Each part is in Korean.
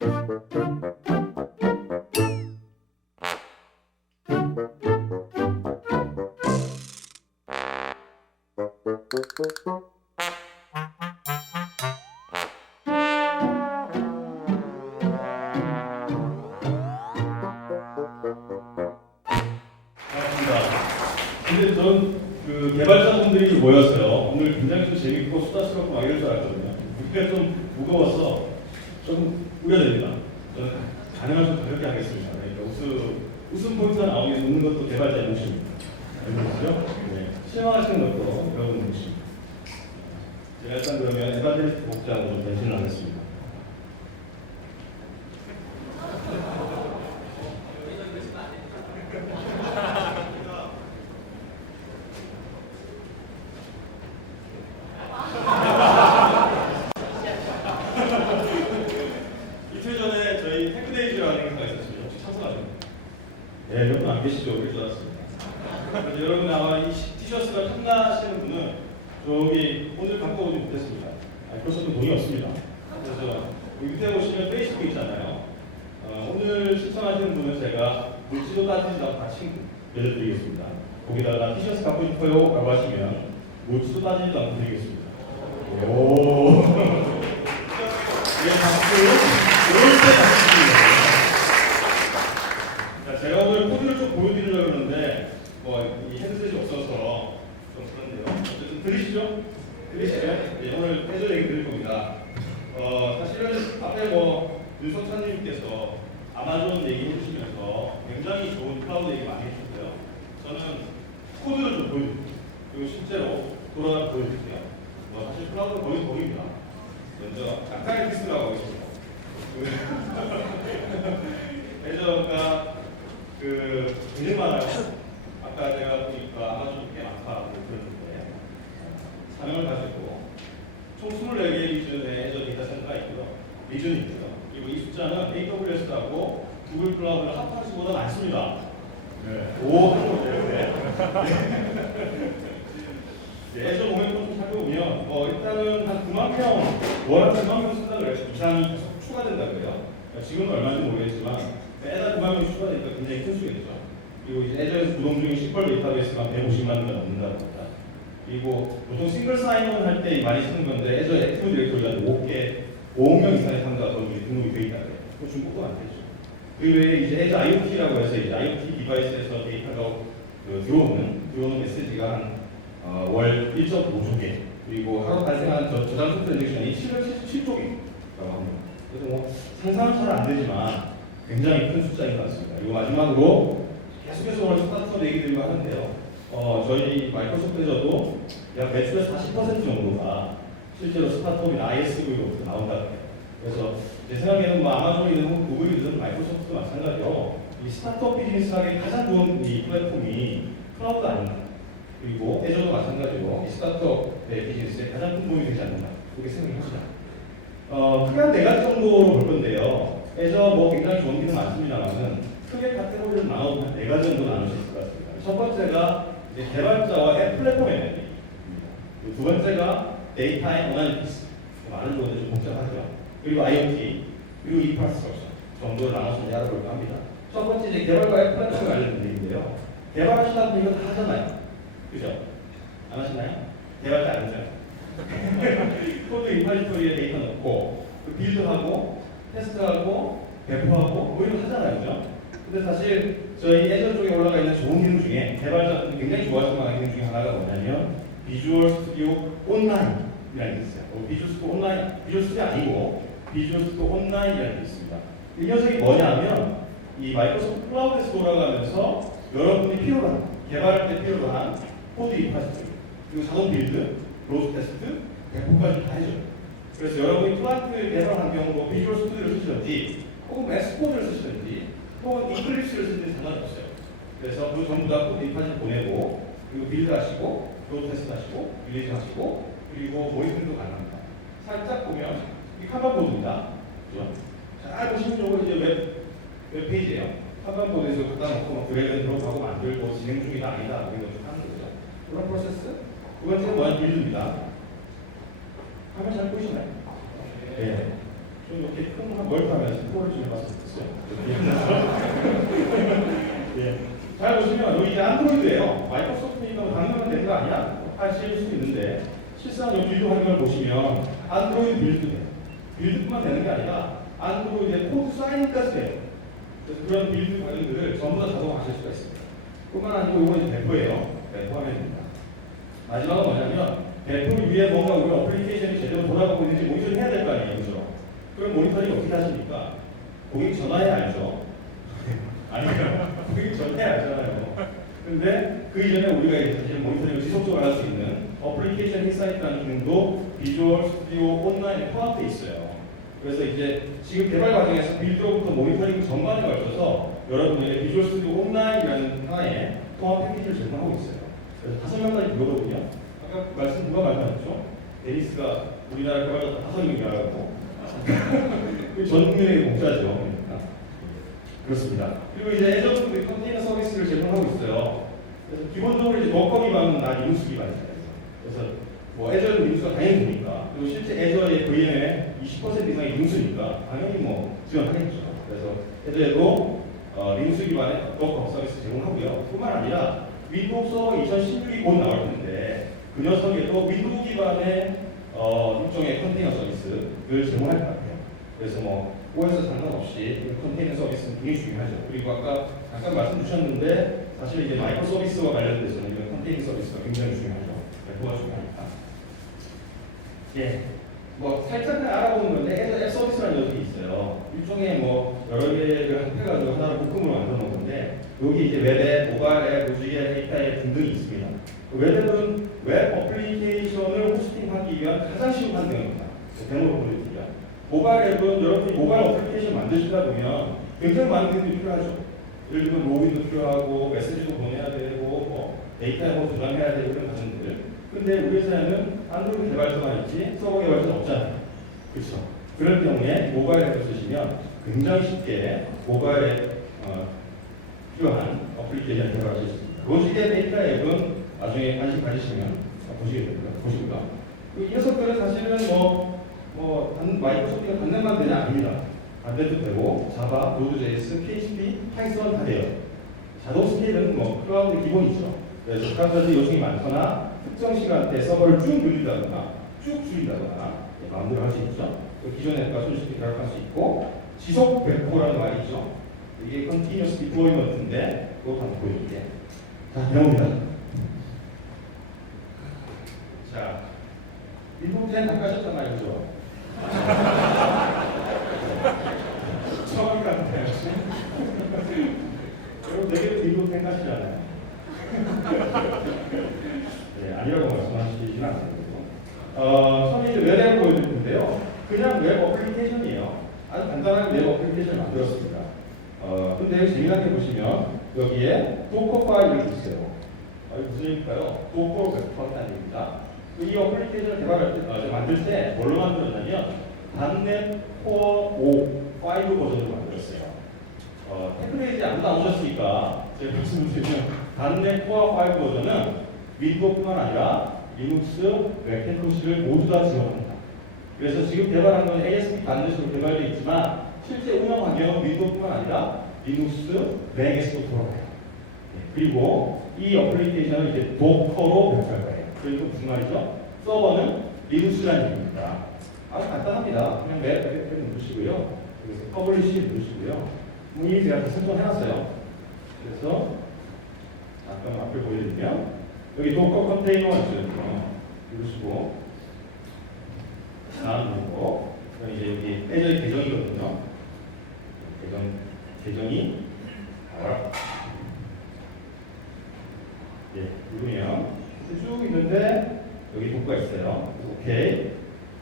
근데 전 그 개발자분들이 모였어요. 오늘 굉장히 좀 재밌고 수다스럽고 막 이럴 줄 알았거든요. 그게 좀 무거워서 좀 우려됩니다. 저는 가능한 좀 가볍게 하겠습니다. 그러니까 웃음 포인트가 나오게 웃는 것도 개발자의 몫입니다. 알죠? 네. 실망하시는 것도 여러분 몫입니다. 제가 일단 그러면 에반젤리스트 목장으로 좀 변신을 하겠습니다. 이틀 전에 저희 테크데이즈라는 행사가 있었습니다. 혹시 참석하셨나요? 네, 여러분 안 계시죠? 우리 줄 알았습니다. 그래서 여러분 아마 이 티셔츠가 탐나시는 분은 저기 오늘 갖고 오지 못했습니다. 마이크로소프트 돈이 없습니다. 그래서 밑에 보시면 페이스북 있잖아요. 오늘 신청하시는 분은 제가 물지도 따지지 않고 같이 내려드리겠습니다. 거기다가 티셔츠 갖고 싶어요? 라고 하시면 물지도 따지지도 않고 드리겠습니다. 오. 예, 박수. 이럴 때 박수입니다. 자, 제가 오늘 코드를 좀 보여드리려고 그러는데, 이 헤드셋이 없어서 좀 그런데요. 어쨌든 들리시죠? 들리시죠? 예, 오늘 해설 얘기 드릴 겁니다. 사실은 앞에 윤석찬님께서 아마존 얘기 해주시면서 굉장히 좋은 클라우드 얘기 많이 해주셨고요. 저는 코드를 좀 보여드릴게요. 그리고 실제로 돌아가 보여드릴게요. 사실 클라우드는 거기입니다. 먼저 약간의 키스라고 하겠습니다. 애저가 굉장히 많아요. 아까 제가 보니까 아마존 꽤 많다고 들었는데 사명을 가지고 총 24개의 리전의 애저 데이터 센터가 있고요. 리전이 있고요. 그리고 이 숫자는 AWS하고 구글 클라우드를 합한 수보다 많습니다. 네. 오, 네. 애저 모멘텀 좀 살펴보면 일단은 한 9만 평, 월 9만 평 쓴다고 해서 이상이 계속 추가된다고 해요. 지금은 얼마인지 모르겠지만 매달 9만 명 추가되니까 굉장히 큰 수겠죠. 그리고 이제 애저에서 구동 중인 시퀄 데이터베이스가 150만 개가 넘는다고 합니다. 그리고 보통 싱글 사인온 할 때 많이 쓰는 건데 애저 액티브 디렉토리가 5억 명 이상의 상자가 등록이 되어 있다고 해요. 그거 중국도 안 되죠. 그 외에 이제 애저 IoT라고 해서 이제 IoT 디바이스에서 데이터가 들어오는 메시지가 한 월 1.5조 개, 그리고 하루 발생하는 저장 속도 인젝션이 777쪽이라고 합니다. 그래서 상상은 잘 안 되지만 굉장히 큰 숫자인 것 같습니다. 그리고 마지막으로 계속해서 오늘 스타트업 얘기 드리고 하는데요. 저희 마이크로소프트에서도 약 매출의 40% 정도가 실제로 스타트업이나 ISV로 나온다고 해요. 그래서 제 생각에는 아마존이든 구글이든 마이크로소프트도 마찬가지로 이 스타트업 비즈니스 하기 가장 좋은 이 플랫폼이 클라우드 아닌가. 그리고 애저도 마찬가지로 이 스타트업의 비즈니스에 가장 큰 도움이 되지 않는가. 그렇게 생각합니다. 크게 한 4가지 정도로 볼 건데요. 애저 굉장히 좋은 기능 많습니다만은 크게 카테고리를 나눠보면 한 4가지 정도 나눌 수 있을 것 같습니다. 첫 번째가 이제 개발자와 앱 플랫폼 에너지입니다. 두 번째가 데이터 앤 어나리티스. 많은 부분이 좀 복잡하죠. 그리고 IoT, 그리고 인프라스트럭처 정도를 나눠서 알아볼까 합니다. 첫 번째 이제 개발과 앱 플랫폼에 관련된 얘기인데요. 개발하시다 보니까 다 하잖아요. 그죠? 안 하시나요? 개발자 아니죠? 코드 리파지토리에 데이터 넣고 빌드하고 테스트하고 배포하고 이런 거 하잖아요. 그죠? 근데 사실 저희 애저 쪽에 올라가 있는 좋은 기능 중에 개발자들이 굉장히 좋아하시는 만한 기능 중에 하나가 뭐냐면 비주얼 스튜디오 온라인이라는 게 있어요. 비주얼 스튜디오 온라인, 비주얼 스튜디오 아니고 비주얼 스튜디오 온라인이라는 게 있습니다. 이 녀석이 뭐냐면 이 마이크로소프트 클라우드에서 돌아가면서 여러분이 필요로 한 개발할 때 필요로 한 코드 리파지토리 그리고 자동 빌드, 로드 테스트, 배포까지 다 해줘요. 그래서 여러분이 플라트 개발 환경으로 비주얼 스튜디오를 쓰시든지 혹은 엑스코드를 쓰시든지 혹은 이클립스를 쓰든지 상관이 없어요. 그래서 그 전부 다 코드 리파지토리 보내고 그리고 빌드 하시고 로드 테스트 하시고 릴리즈 하시고 그리고 모니터링도 가능합니다. 살짝 보면 이 카반 보드입니다. 그죠? 잘 보시면 저거 이제 웹페이지예요. 카반 보드에서 갖다 놓고 드래그 들어가고 만들고 진행 중이다 아니다 이런 것좀 하는 거죠. 그런 프로세스. 두 번째는 뭐냐 빌드입니다. 화면 잘 보이시나요? 네. 좀 이렇게 큰 멀티하면서 스코어를 좀 해봤으면 좋겠어요. 예. 잘 보시면 여기 이제 안드로이드예요. 마이크로소프트니까 뭐 당연한 되는 거 아니야? 사실 수 있는데 실상 이 빌드 환경을 보시면 안드로이드 빌드도 돼요. 빌드뿐만 되는 게 아니라 안드로이드의 코드 사인까지 돼요. 그래서 그런 빌드 관련들을 전부 다 자동화하실 수가 있습니다. 뿐만 아니고 이건 이제 배포예요. 배포 화면입니다. 마지막은 뭐냐면 배포 위에 뭔가 우리 어플리케이션이 제대로 돌아가고 있는지 모니터링 해야 될 거 아니에요. 그죠? 그럼 모니터링 어떻게 하십니까? 고객 전화해 알죠? 아니면 고객 전화해 알잖아요. 근데 그 이전에 우리가 이제 사실 모니터링을 지속적으로 할 수 있는 어플리케이션 인사이트라는 기능도 비주얼 스튜디오 온라인에 포함되어 있어요. 그래서 이제 지금 개발 과정에서 빌드로부터 모니터링 전반에 걸쳐서 여러분에게 비주얼 스튜디오 온라인이라는 하나의 통합 패키지를 제공하고 있어요. 그래서 5명까지 그거거든요. 아까 누가 말씀하셨죠? 데니스가 우리나라 개발자 5명이 나가고 전 국민에게 공짜죠. 그렇습니다. 그리고 이제 애저 컨테이너 서비스를 제공하고 있어요. 그래서 기본적으로 이제 도커 기반은 다 리눅스 기반이에요. 그래서 뭐 애저는 리눅스가 당연히 되니까, 그리고 실제 애저의 VM의 20% 이상이 리눅스니까 당연히 뭐 지원하겠죠. 그래서 애저에도 리눅스 기반의 도커 서비스 제공하고요. 뿐만 아니라 윈도우 서버 2016이 곧 나올 텐데 그 녀석에도 윈도우 기반의 일종의 컨테이너 서비스를 제공할 것 같아요. 그래서 뭐 OS 상관없이 컨테이너 서비스는 굉장히 중요하죠. 그리고 아까 잠깐 말씀 주셨는데 사실 이제 마이크로 서비스와 관련돼서는 이런 컨테이너 서비스가 굉장히 중요하죠. 배포가 중요하니까. 예. 뭐 살짝 알아보는 건데 애저 앱 서비스라는 녀석이 있어요. 일종의 뭐 여러 개를 합해가지고 하나로 묶음으로 만들어 놓은 건데 여기 이제 웹앱, 모바일 앱, 무지개 앱, 데이터 앱 등등이 있습니다. 웹앱은 웹 어플리케이션을 호스팅하기 위한 가장 쉬운 환경입니다. 데모로 보여드릴게요. 모바일 앱은 여러분이 모바일 어플리케이션 만드시다 보면 굉장히 많은 것들이 필요하죠. 예를 들면 로그인도 필요하고 메시지도 보내야 되고 뭐 데이터 앱도 저장해야 되고 그런 과정들. 근데 우리 회사에는 안드로이드 개발자만 있지 서버 개발자는 없잖아요. 그렇죠. 그럴 경우에 모바일 앱을 쓰시면 굉장히 쉽게 모바일 앱 필요한 어플리케이션 개발할 수 있습니다. 로직의 데이터 앱은 나중에 관심 가지시면 보시게 됩니다. 보시고요. 이 녀석들은 사실은 마이크로소프트가 단넷만 되냐 아닙니다. 단넷도 되고 자바, 노드.js, PHP, 파이썬 다 돼요. 자동 스케일은 뭐 클라우드 기본이죠. 그래서 각가지 요청이 많거나 특정 시간대 서버를 쭉 늘린다거나 쭉 줄인다거나 마음대로 할 수 있죠. 기존의 앱과 손쉽게 결합할 수 있고 지속 배포라는 말이 있죠. 이게 continuous deployment인데 그거 한번 보여줄게. 자, 배웁니다. 자, 윈도우 10 바꿔셨잖아요, 그죠? 처음이 같아요. 여러분, 내게 윈도우 10 가시잖아요. 네, 아니라고 말씀하시진 않아요. 처음에 이제 웹앱을 보여드릴 텐데요. 그냥 웹 어플리케이션이에요. 아주 간단하게 웹 어플리케이션을 만들었습니다. 근데 재미나게 보시면 여기에 도커 파일이 있어요. 이게 무슨 얘기일까요? 도커 웹파일이라는 얘기입니다. 이 어플리케이션을 만들 때 뭘로 만들었냐면 단넷 코어 5 버전으로 만들었어요. 테크레이지 안 나오셨으니까 제가 말씀을 드리면 단넷 코어 5 버전은 윈도우뿐만 아니라 리눅스, 맥킨토시를 모두 다 지원합니다. 그래서 지금 개발한 건 ASP 단넷으로 개발되어 있지만 실제 운영 환경은 윈도우뿐만 아니라 리눅스, 맥에서도 돌아가요. 그리고 이 어플리케이션을 이제 도커로 배포할 거예요. 그리고 무슨 말이죠? 서버는 리눅스라는 얘기입니다. 아주 간단합니다. 그냥 맥 누르시고요. 그래서 퍼블리시 누르시고요. 이미 제가 다 설정해놨어요. 그래서 잠깐 앞을 보여드리면 여기 도커 컨테이너가 있어요. 누르시고 다음 누르고 이제 여기 애저의 계정이거든요. 계정이 나와라. 예, 누르면 쭉 있는데 여기 도커가 있어요. 오케이.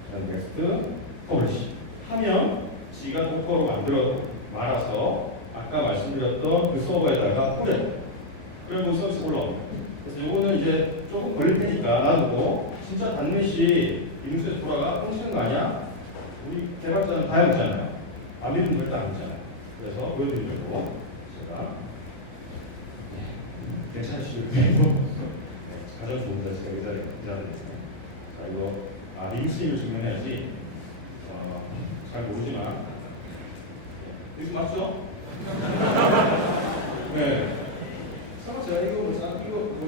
그다음 넥스트 퍼블리시 하면 지가 도커로 말아서 아까 말씀드렸던 그 서버에다가 뿌려요. 그리고 서비스 올라옵니다. 그래서 요거는 이제 조금 걸릴 테니까 놔두고 진짜 단넷이 리눅스에서 돌아가 뻥치는 거 아니야? 우리 개발자는 다 해보잖아요. 안 믿는 절대 안 믿잖아요. 그래서 보여드리려고 제가 괜찮으시죠? 가장 좋은 자세가 의자를 있어요. 자, 이거 리눅스임을 증명해야지 잘 모르지만. 이거 맞죠? 네. 설마 제가 이거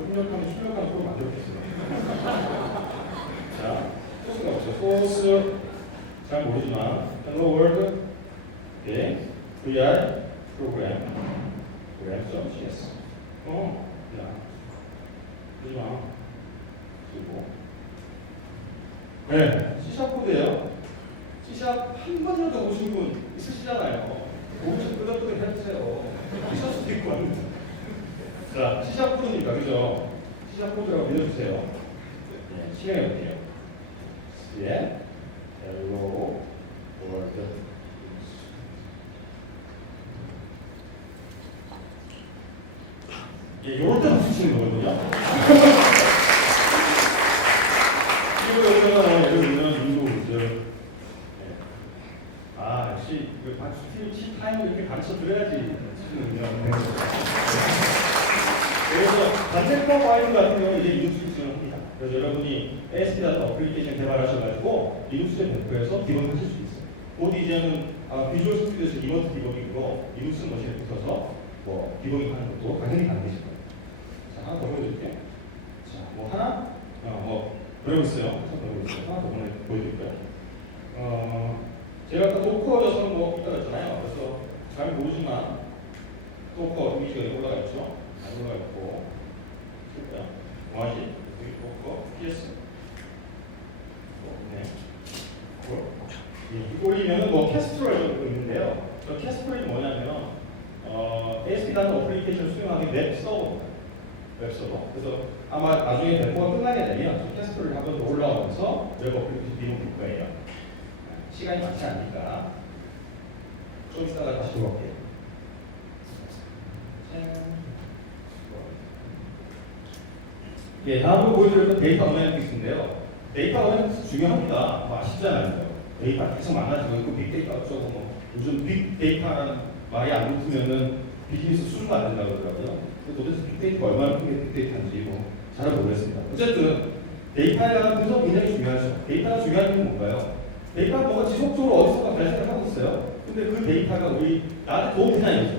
입력하면 출력하면 그거 만들었겠어요. 자, 소스가 없죠. 소스 잘 모르지만 hello world 오케이 VR 프로그램 program.cs 야 그러지 마 그리고 네 C샵 코드예요. C샵 한 번이라도 오신 분 있으시잖아요. 오셔서 끄덕끄덕 해주세요. 있을 수도 있고 안 돼요. 자, C샵 코드니까 그죠? C샵 코드라고 믿어주세요. 네, 실행해볼게요. 예, hello world. 예, 이럴 때 붙이는 거거든요. 이거 여기다가 예를 들면 윈도우즈. 아, 역시 이거 스틸 타임을 이렇게 가르쳐 드려야지. 그래서 반대편 파일 같은 경우는 이제 리눅스 지원을 합니다. 그래서 여러분이 ASP 같은 어플리케이션 개발하셔가지고 리눅스에 배포해서 디버그하실 수 있어요. 곧 이제는 비주얼 스튜디오에서 이벤트 디버깅으로 리눅스 머신에 붙여서 뭐 디버깅하는 것도 당연히 가능해질 거예요. 자, 하나 더 보여드릴게요. 자, 뭐 하나? 그러고 있어요. 하나 더 보여드릴까요? 제가 아까 도커 저선 뭐 있다고 했잖아요. 그래서 잘 모르지만 도커 이미지가 여기 올라가 있죠. 안 올라가 있고 볼까요? 뭐하지? 여기 도커 PS 이거 올리면은 뭐 캐스트롤이 있는데요. 저 캐스트롤이 뭐냐면 ASP 같은 어플리케이션을 수행하는 웹서버입니다. 웹서버. 그래서 아마 나중에 배포가 끝나게 되면 캐스트롤을 한번 더 올라오면서 웹 어플리케이션 이용 볼 거예요. 시간이 많지 않으니까 좀 이따가 다시 볼게요. 예, 다음으로 보여드릴 건 데이터 어나리틱스인데요. 데이터 어나리틱스 중요합니다. 뭐 아시잖아요. 데이터 계속 많아지고 있고 빅데이터 어쩌고 뭐 요즘 빅데이터라는 말이 안 붙으면은 비즈니스 수주가 안 된다고 그러더라고요. 도대체 빅데이터가 얼마나 큰 게 빅데이터인지 뭐 잘 모르겠습니다. 어쨌든 데이터에 관한 분석 굉장히 중요하죠. 데이터가 중요한 건 뭔가요? 데이터가 뭔가 지속적으로 어디선가 발생을 하고 있어요. 근데 그 데이터가 나한테 도움 되냐 이거죠.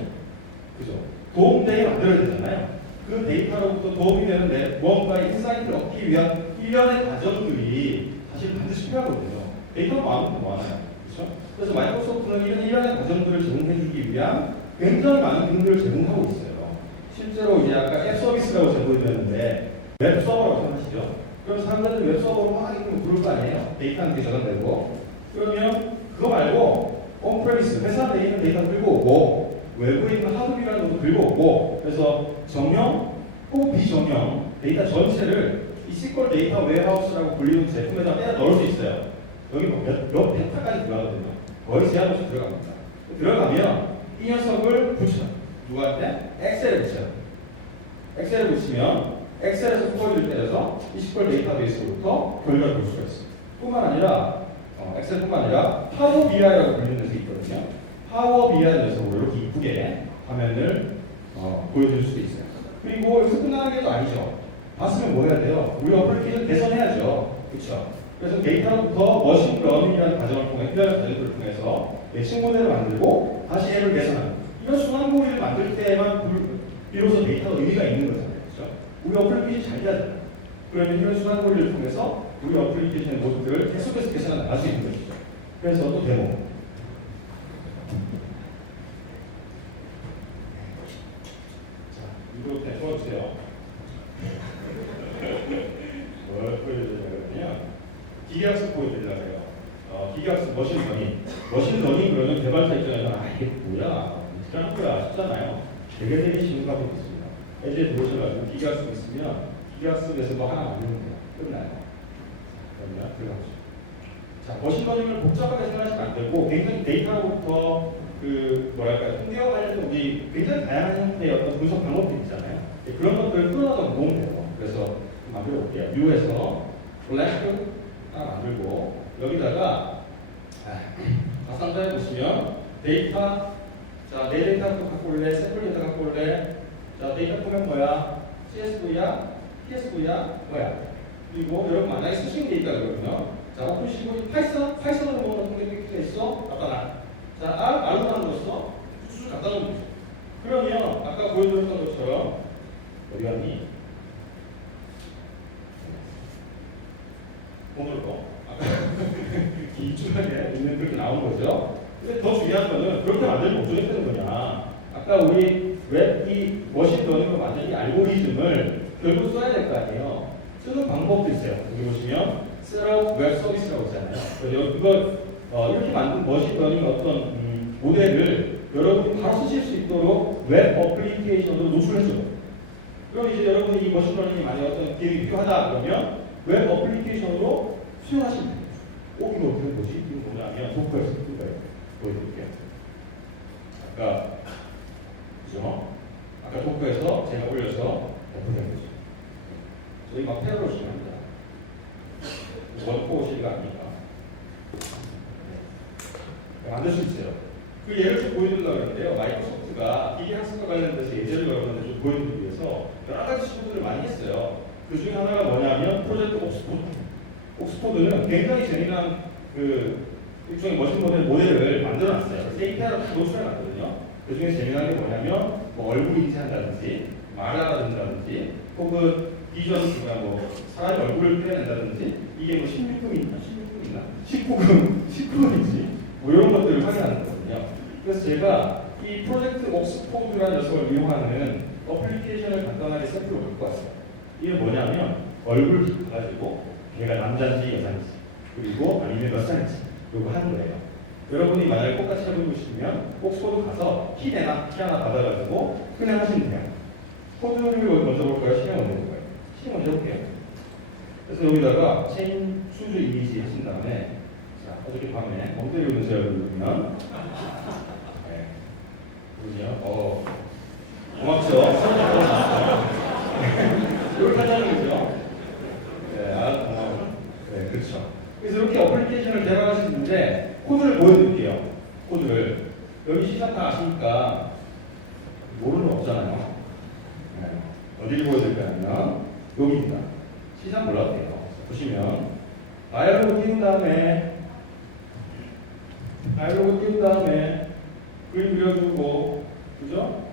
그죠? 도움되게 만들어야 되잖아요. 그 데이터로부터 도움이 되는데 무언가의 인사이트를 얻기 위한 일련의 과정들이 사실 반드시 필요하거든요. 데이터가 많으면 많아요. 그렇죠? 그래서 마이크로소프트는 이런 일련의 과정들을 제공해주기 위한 굉장히 많은 기능들을 제공하고 있어요. 실제로 이제 아까 앱 서비스라고 제공해드렸는데 웹 서버라고 생각하시죠? 그럼 사람들은 웹 서버로 막 이렇게 부를 거 아니에요? 데이터는 이렇게 저장되고 그러면 그거 말고 온프레미스 회사 내에 있는 데이터 들고 오고 외부에 있는 하드웨어라는 것도 들고 오고 그래서 정형 혹은 비정형 데이터 전체를 이 SQL 데이터 웨어하우스라고 불리는 제품에다 빼어 넣을 수 있어요. 여기 몇 펜타까지 들어가거든요. 거의 제한 없이 들어갑니다. 들어가면 이 녀석을 붙여요. 누구한테? 엑셀에 붙여요. 엑셀에 붙이면 엑셀에서 코어리를 때려서 이 SQL 데이터베이스로부터 결과를 볼 수가 있어요. 뿐만 아니라 엑셀뿐만 아니라 파워 BI라고 불리는 녀석이 있거든요. 파워 BI 녀석으로 이렇게 이쁘게 화면을 보여줄 수도 있어요. 그리고 여기서 끝나는 게 또 아니죠. 봤으면 뭐 해야 돼요? 우리 어플리케이션 개선해야죠. 그렇죠? 그래서 데이터로부터 머신 러닝이라는 과정을 통해 필요한 과정들을 통해서 예측 모델을 만들고 다시 앱을 개선하는 이런 순환고리를 만들 때만 비로소 데이터가 의미가 있는 거잖아요. 그렇죠? 우리 어플리케이션이 잘 돼야 돼요. 그러면 이런 순환고리를 통해서 우리 어플리케이션의 모습들을 계속해서 개선해 나갈 수 있는 것이죠. 그래서 또 데모. 자, 이거 풀어주세요. 뭘 보여드리려면 기계학습 보여드리려고 해요. 기계학습 머신 러닝 그러면 개발자 입장에서는 이게 뭐야? 이라는 거야 쉽잖아요. 되게 쉬운 과목이 있습니다. 애들이 들어오셔가지고 기계학습 있으면 기계학습에서 뭐 하나 만들면 돼요. 끝나요. 그러면 들어가죠. 자, 머신러닝을 복잡하게 생각하시면 안 되고 굉장히 데이터로부터 통계와 관련해서 우리 굉장히 다양한 형태의 어떤 분석 방법들이 있잖아요. 그런 것들을 끌어다 놓으면 돼요. 그래서 만들어 볼게요. U에서 블랙 하나 만들고 여기다가 가상자에 보시면 데이터 내 데이터 갖고 올래? 샘플 데이터 갖고 올래? 자, 데이터 포맷 뭐야? CSV야? PSV야? 뭐야? 그리고 여러분 만약에 스트링 데이터 그러면 자, 오픈15 파이썬으로 뭐 어떤 게 있어? 갖다 놔. 자, R로 만들었어? 쭉 갖다 놓으면 되죠. 그러면 아까 보여드렸던 것처럼 어디 갔니? 오늘도 아까 이쪽에 있는 그렇게 나온 거죠. 근데 더 중요한 거는 그렇게 만들면 어떻게 되는 거냐? 아까 우리 이 머신러닝으로 만든 이 알고리즘을 결국 써야 될 거 아니에요. 쓰는 방법도 있어요. 여기 보시면 셋업 웹 서비스라고 있잖아요. 이걸 이렇게 만든 머신러닝 어떤 모델을 여러분이 바로 쓰실 수 있도록 웹 어플리케이션으로 노출해줘요. 그럼 이제 여러분이 이 머신러닝이 만약에 어떤 기능이 필요하다 그러면 웹 어플리케이션으로 수용하시면 돼요. 이거 어떻게 보지? 이거 뭐냐면 도커에서 뜬 거예요. 보여드릴게요. 아까 그죠? 아까 도커에서 제가 올려서 오픈된 거죠. 저희 막 패러로 진행합니다. 원포 오실가 아닙니까? 네. 만들 수 있어요. 그 예를 좀 보여드리려고 했는데요. 마이크로소프트가 기계 학습과 관련돼서 예제를 여러분한테 좀 보여드리기 위해서 여러 가지 시도들을 많이 했어요. 그 중에 하나가 뭐냐면 프로젝트 옥스포드. 옥스포드는 굉장히 재미난 일종의 머신 모델을 만들어놨어요. 데이터를 노출해놨거든요. 그 중에 재미난 게 뭐냐면 뭐 얼굴 인지한다든지 말을 알아듣는다든지 혹은 비전 뭐 사람의 얼굴을 표현한다든지 이게 뭐 19금인지 뭐 이런 것들을 확인하는 거거든요. 그래서 제가 이 프로젝트 옥스포드라는 녀석을 이용하는 어플리케이션을 간단하게 세트로 갖고 왔어요. 이게 뭐냐면 얼굴 가지고 걔가 남자인지 여자인지 그리고 아니면 몇 살인지 이거 하는 거예요. 여러분이 만약에 똑같이 해보고 싶으면 옥스포드 가서 키 하나 받아가지고 그냥 하시면 돼요. 코드를 먼저 볼까요? 시험 먼저 볼까요? 시험 먼저 해볼게요. 그래서 여기다가 체인 추즈 이미지 하신 다음에 자, 어저께 밤에 멍 때리면서 누르면 네. 그러죠. 고맙죠? 이렇게 하자는 거죠. 네, 아주 고마워요. 네, 그렇죠. 그래서 이렇게 어플리케이션을 개발하시는데 코드를 보여드릴게요. 코드를 여기 시작 다 아시니까 모르는 거 없잖아요. 네. 어디를 보여드릴까요? 여기입니다. 시작 몰라도 돼요. 보시면 다이얼로그 띄운 다음에 그림 그려주고 그죠?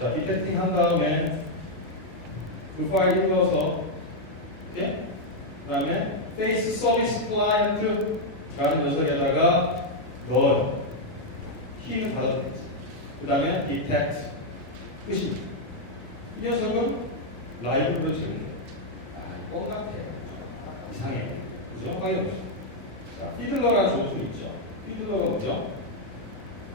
자, 디텍팅 한 다음에 그 파일 읽어서 이렇게 그 다음에 페이스 서비스 클라이언트 라는 녀석에다가 넣어요. 키는 받아도 되지. 그 다음에 디텍트 끝입니다. 이 녀석은 라이브로 지금 똑같아요. 이상해요. 그죠? 확인해보시죠. 자, 피들러라는 좋은 툴 있죠. 피들러가 뭐죠?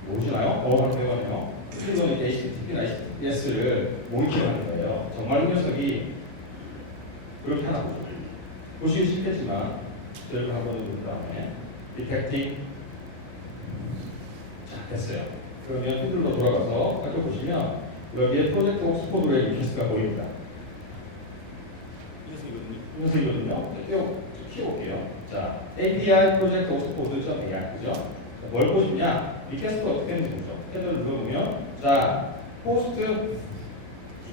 모르시나요? 한번 배워봐요. 피들러는 HTTP나 HTTPS를 모니터하는 거예요. 정말 이 녀석이 그렇게 하나 보죠. 보시기 쉽겠지만 저희가 한번 해본 다음에 디텍팅 자, 됐어요. 그러면 피들러 돌아가서 아까 보시면 여기에 프로젝트 옥스포드의 리퀘스트가 보입니다. 이 녀석이거든요. 키워볼게요. 자, API 프로젝트 옥스포드.ai 그죠? 뭘 보시냐? 리퀘스트가 어떻게 되는지 보죠. 헤더를 눌러보면 자, 포스트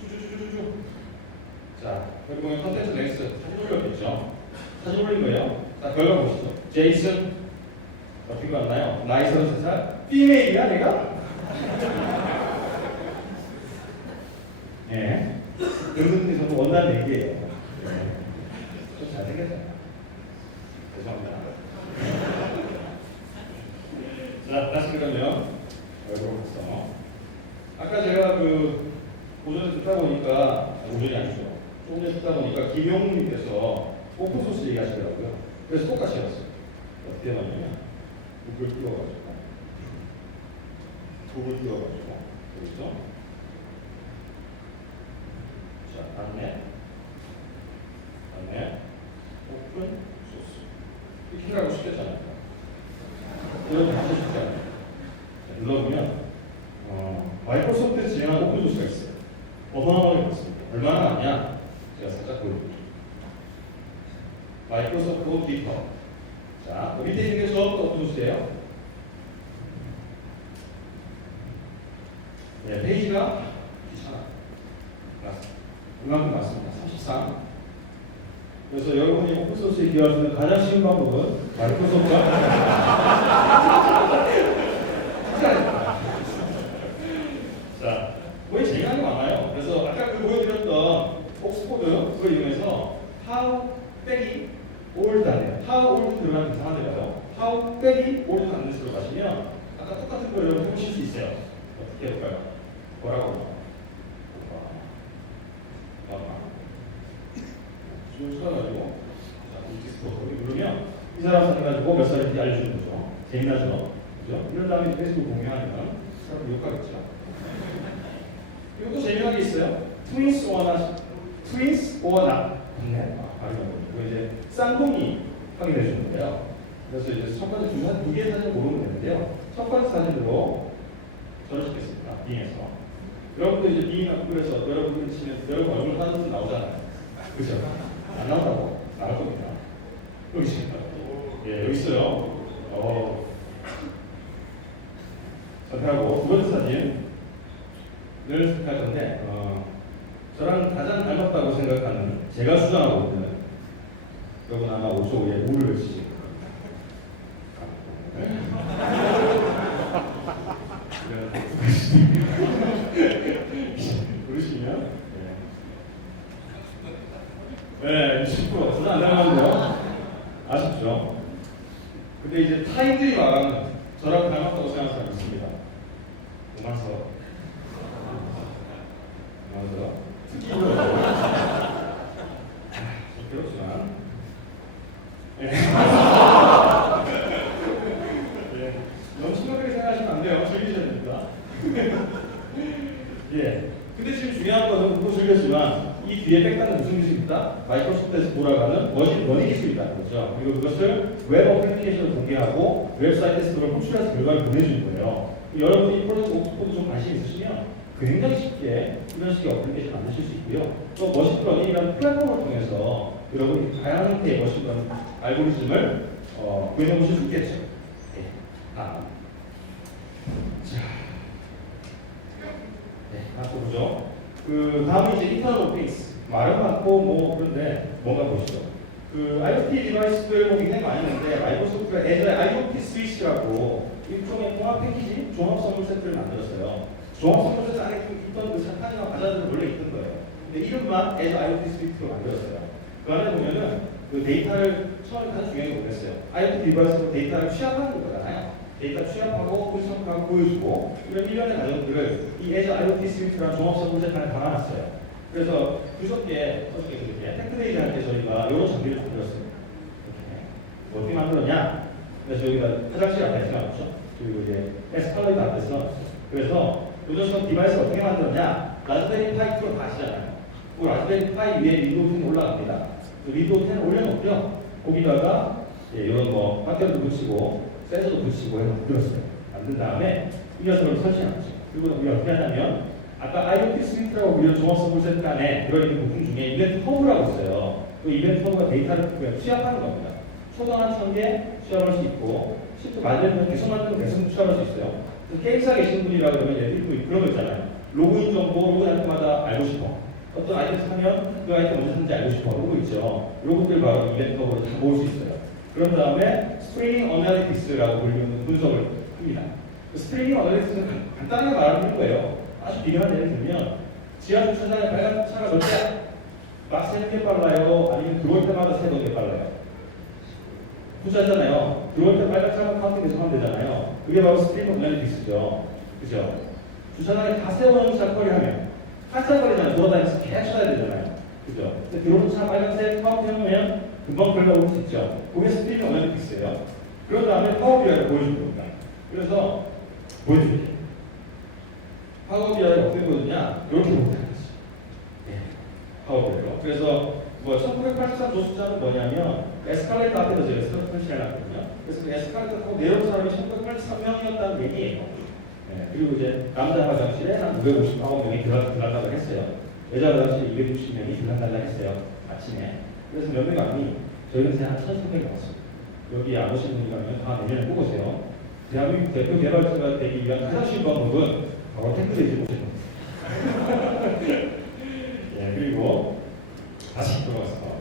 쭉쭉쭉쭉쭉 자, 여기 보면 컨텐츠 넥스트 사진 올렸겠죠? 사진 올린 거예요. 자, 결과 보시죠. 제이슨 어떻게 갔나요? 나이 33살 피메일이야 내가? 예. 여러분들이 저도 원하는 얘기예요. 좀 잘생겼잖아요. 죄송합니다. 자, 다시 그러면 얼굴 봤어. 아까 제가 오전에 듣다 보니까 오전이 아니죠. 조금 전에 듣다 보니까 김용님께서 오픈소스 얘기하시더라고요. 그래서 똑같이 해봤어요. 어떻게 해봤냐면 구글 띄워가지고 그렇죠? 자, 다음에 오픈 소스 이렇게 하고 싶겠잖아요. 이렇게 하고 싶잖아요. 눌러보면 마이크로소프트에서 진행한 오픈 소스가 있어요. 어마어마하게 많습니다. 얼마나 많냐? 제가 살짝 보여드릴게요. 마이크로소프트 깃허브. 자, 밑에 있는 게 저부터 오픈 소스예요. 네, 페이지가 귀찮아. 이만큼 맞습니다. 33. 그래서 여러분이 오픈소스에 기여하시는 가장 쉬운 방법은 마이크로소프트가 자, 거의 재미난 게 많아요. 그래서 아까 그 보여드렸던 옥스포드 그걸 이용해서 how 빼기 old 안에 how old 들어가는 이상하네요. how 빼기 old 하는 식으로 가시면 아까 똑같은 걸 여러분 해보실 수 있어요. 어떻게 해볼까요? 뭐라고? 좀 쳐가지고 자, 이 디스코드 누르면 이 사람 사진가지고 몇 살인지 알려주는 거죠. 재미나죠? 그죠? 이런 다음에 페이스북 공유하면 사람 욕하겠죠. 이것도 재미난 게 있어요. twins or not. twins or not. 네. 이거 이제 쌍둥이 확인해 주는 거예요. 그래서 이제 첫 번째 중간 2개의 사진을 고르면 되는데요. 첫 번째 사진으로 저를 찍겠습니다. 빙에서. 여러분들 이제 빙이나 구글에서 여러분들 치면 여러분 얼굴 하나씩 나오잖아요. 그죠? 안 나온다고? 나올 겁니다. 여기 있습니다. 예, 여기 있어요. 선택하고 두 번째 사진을 선택할 건데, 저랑 가장 닮았다고 생각하는 제가 수정하고 있는 여러분 아마 5초 후에 물을 외치지. 그러시면 네, 10% 전혀 안 닮았는데요. 아쉽죠? 근데 이제 타인들이 말하는 저랑 닮았다고 생각하는 사람이 있습니다. 고마서 맞아. 특이로 그렇지만 너무 심각하게 생각하시면 안 돼요. 즐기셔야 됩니다. 예. 근데 지금 중요한 것은 그거 즐겼지만 이 뒤에 백단은 무슨 기술이 있다? 마이크로소프트에서 돌아가는 머니 기술이 있다는 거죠. 그리고 그것을 웹 어플리케이션으로 공개하고 웹사이트에서 그걸 호출해서 결과를 보내주는 거예요. 여러분이 프로젝트 옥스포드 좀 관심 있으시면 굉장히 쉽게 이런 식의 어플리케이션 만드실 수 있고요. 또 머신러닝이라는 플랫폼을 통해서 여러분이 다양한 형태의 머신러닝 알고리즘을 구현해 보실 수 있겠죠. 네. 자, 네, 또 보죠. 그 다음은 이제 인터넷 오브 띵스. 말은 많고 뭐 그런데 뭔가 보시죠. 그 IoT 디바이스들 뭐 굉장히 많이 있는데 마이크로소프트가 애저의 IoT 스위치라고 일종의 통합 패키지, 종합 선물 세트를 만들었어요. 종합 선물 세트 안에 있던 그 사탕이나 과자들은 원래 있던 거예요. 근데 이름만 애저 IoT 스위치로 만들었어요. 그 안에 보면은 그 데이터를 처음에 가장 중요한 게 뭐였어요? IoT 디바이스로 데이터를 취합하는 거잖아요. 데이터 취합하고 분석하고 보여주고 이런 일련의 과정들을 이 애저 IoT 스위치라는 종합 선물 세트 안에 담아놨어요. 그래서 그저께 테크데이를 할 때 저희가 이런 장비를 만들었어요. 이렇게 어떻게 만들었냐? 그래서 여기다 화장실 앞에 세워놨죠. 그리고 이제 에스컬레이터 앞에 세워놨어요. 그래서 요즘 디바이스를 어떻게 만들었냐? 라즈베리 파이 2로 아시잖아요. 그 라즈베리 파이 위에 윈도우 10이 올라갑니다. 그 윈도우 10을 올려놓고요. 거기다가 이런 뭐 배터리도 붙이고 센서도 붙이고 해서 만들었어요. 만든 다음에 이 녀석을 설치해놨죠. 그리고 우리가 어떻게 하냐면 아까 IoT 스위트라고 불리는 종합 선물 세트 안에 들어있는 부품 중에 이벤트 허브라고 있어요. 그 이벤트 허브가 데이터를 취합하는 겁니다. 초당 한 1000개 취합할 수 있고, 실제 만들면 계속 만들면 계속 취합할 수 있어요. 게임사 계시는 분이라 그러면 예를 그런 거 있잖아요. 로그인 정보, 로그인할 때마다 알고 싶어. 어떤 아이템 사면 그 아이템 언제 샀는지 알고 싶어. 로고 있죠. 로고들 바로 이벤트 허브로 다 모을 수 있어요. 그런 다음에 스트리밍 어널리틱스라고 불리는 분석을 합니다. 그 스트리밍 어널리틱스는 간단하게 말하는 거예요. 아주 비교한 예를 들면 지하 주차장에 빨간 차가 몇 대? 막 세는 게 빨라요? 아니면 들어올 때마다 세는 게 빨라요? 주차잖아요. 들어올 때 빨간 차가 카운팅 계속 하면 되잖아요. 그게 바로 스트리밍 어널리틱스죠. 그죠? 주차장에 다 세워놓은 차 처리하면 한참거리잖아요. 돌아다니면서 계속 쳐야 되잖아요. 그죠? 근데 들어오는 차 빨간색 카운팅 해놓으면 금방 걸러올 수 있죠. 그게 스트리밍 어널리틱스예요. 그런 다음에 파워비아이를 보여주는 겁니다. 그래서 보여줄게요. 파워비아이를 어떻게 보여주냐? 이렇게 보여주는 거지. 파워비아이로. 그래서 뭐 1983 조수자는 뭐냐면 에스컬레이터 앞에서 제가 설치를 해놨거든요. 그래서 그 에스컬레이터 타고 내려온 사람이 1983명이었다는 얘기예요. 그리고 이제 남자 화장실에 한 559명이 들어간다고 했어요. 여자 화장실에 260명이 들어간다고 했어요. 아침에. 그래서 몇 명 아니 저희는 한 1,300이 넘었어요. 여기 안 오시는 분이라면 다 내년에 뽑으세요. 대한민국 대표 개발자가 되기 위한 가장 쉬운 방법은 바로 테크데이즈 보시는 겁니다. 그리고 다시 들어가서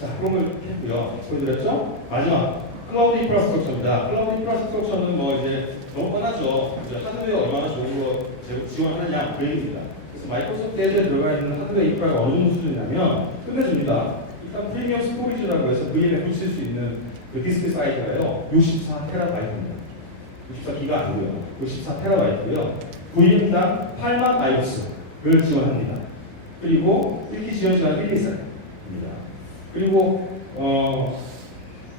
자, 그러면 했고요. 보여드렸죠? 마지막 클라우드 인프라스트럭처입니다. 클라우드 인프라스트럭처는 뭐 이제 너무 뻔하죠. 이제 하드웨어 얼마나 좋은 거 지원하느냐 그 얘기입니다. 그래서 마이크로소프트에 들어가 있는 하드웨어 인프라가 어느 정도 수준이냐면 끝내줍니다. 일단 프리미엄 스토리지라고 해서 VM에 붙일 수 있는 그 디스크 사이즈가요 64TB입니다. 64기가 아니고요. 64TB고요. VM당 8만 IOS를 지원합니다. 그리고 1기 지원 시간 1, 2세입니다. 그리고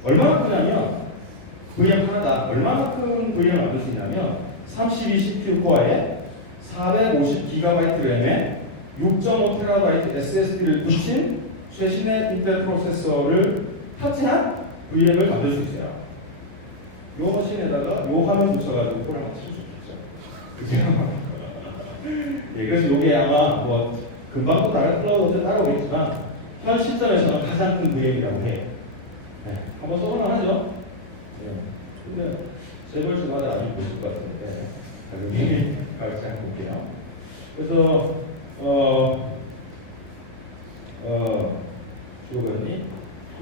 얼마나 크냐면 VM 하나당 얼마나 큰 VM을 만들 수 있냐면 32 CPU 코어에 450GB 램에 6.5TB SSD를 붙인 최신의 인텔 프로세서를 탑재한 VM을 만들 수 있어요. 이 머신에다가 이 화면 붙여가지고 콜을 맞출 수 있죠. 그죠? 예, 그래서 이게 아마 뭐 금방 또 다른 클라우드에 따라오겠지만 현 시점에서는 가장 큰 VM이라고 해요. 네, 한번 써보면 하죠. 네. 근데 재벌주마다 아직 보실 것 같은데 가격이 가격을 잘 볼게요. 그래서 주로니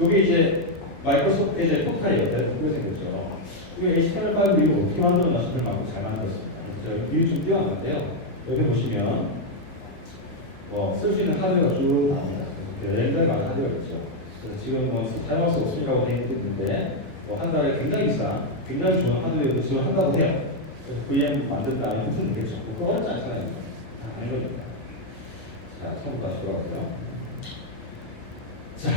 이게 이제 마이크로소프트 이제 포탈이에요. 그렇게 생겼죠. 이게 HTML5 이거 어떻게 만들었나 싶을 만큼 잘 만들었습니다. 그래서 비율이 좀 뛰어난데요. 여기 보시면 쓸 수 있는 하드웨어가 쭉 나옵니다. 그래서 굉장히 많은 하드웨어가 있죠. 그래서 지금 사용할 수 없으니라고 되어 있는데 한 달에 굉장히 비싼, 굉장히 좋은 하드웨어도 지원한다고 해요. 그래서 VM 만든다 하면 무슨 되겠죠. 그거 어렵지 않잖아요. 다 아는 거니까. 자, 처음부터 다시 돌아가고요. 자,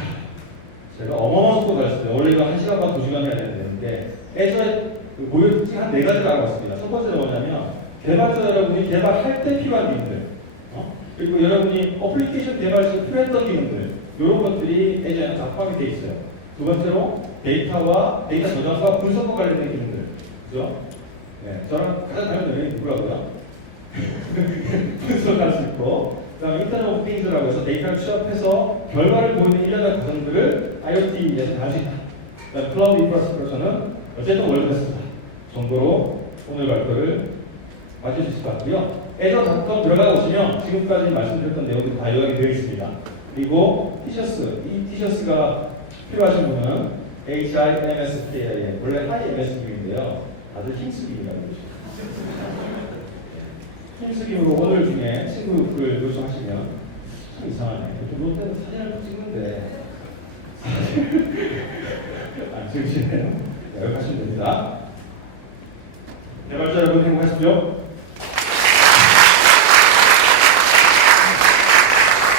제가 어마어마한 속도가 있어요. 원래 이거 1시간 반, 2시간 해야 되는데 애저의 모의 특징 한 4가지를 알아봤습니다. 첫 번째는 뭐냐면 개발자 여러분이 개발할 때 필요한 기능들, 그리고 여러분이 어플리케이션 개발 시 필요했던 기능들, 이런 것들이 애저에는 다 포함이 되어 있어요. 두 번째로 데이터와 데이터 저장과 분석과 관련된 기능들, 그죠? 네, 저랑 가장 다른 연예인이 누구라고요? 분석할 수 있고, 그 다음에 인터넷 오브 띵스라고 해서 데이터를 취합해서 결과를 보이는 일련의 과정들을 IoT에서 할 수 있다. 그다음 클라우드 인프라스트럭처는 어쨌든 월드베스트다 정도로 오늘 발표를 마칠 수 있을 것 같고요. 애저닷컴 들어가 보시면 지금까지 말씀드렸던 내용들이 다 요약이 되어 있습니다. 그리고 티셔츠, 이 티셔츠가 필요하신 분은 HIMSKIM, 원래 HIMSKIM인데요. 다들 힘쓰기라고 그러죠. 힘쓰기로 오늘 중에 친구를 요청하시면 참 이상하네. 롯데는 사진을 찍는데 안 찍으시네요. 여기까지 됩니다. 개발자 여러분 행복하십시오.